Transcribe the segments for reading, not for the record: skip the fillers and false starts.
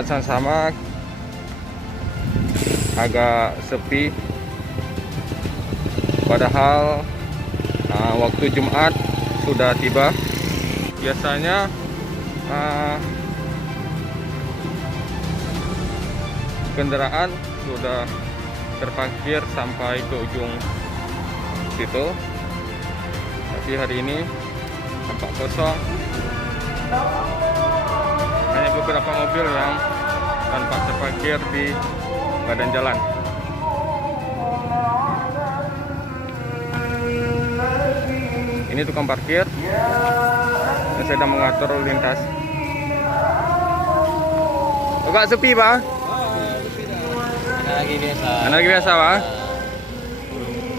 Jalan sama agak sepi, padahal waktu Jumat sudah tiba. Biasanya kendaraan sudah terparkir sampai ke ujung situ, tapi hari ini tampak kosong. Hanya beberapa mobil yang tanpa terparkir di badan jalan. Ini tukang parkir yang sedang mengatur lalu lintas. Agak sepi, Pak. Anak lagi biasa. Pak.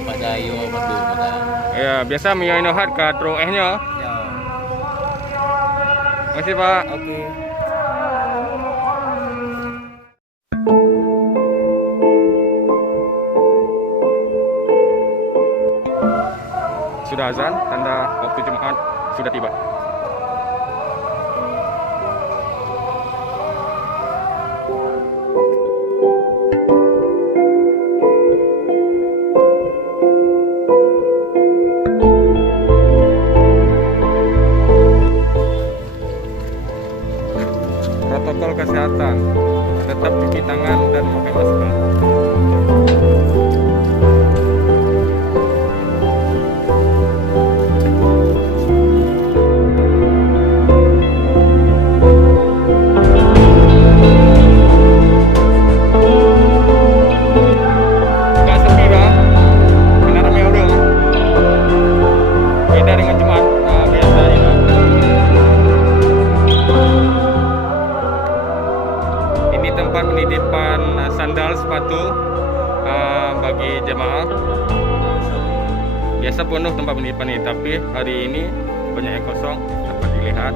Pada yo padu pada. Ya, biasa menyoinohat ke tro nya. Ya. Makasih, Pak. Oke. Sudah azan, tanda waktu Jumat sudah tiba. Protokol kesehatan, tetap cuci tangan dan pakai masker. Agak sepi, Bang. Benar ramai orang. Beda dengan Jumat biasa ya, Bang. Ini tempat penitipan sandal sepatu bagi jemaah. Biasa penuh tempat penitipan ini, tapi hari ini banyak yang kosong dapat dilihat.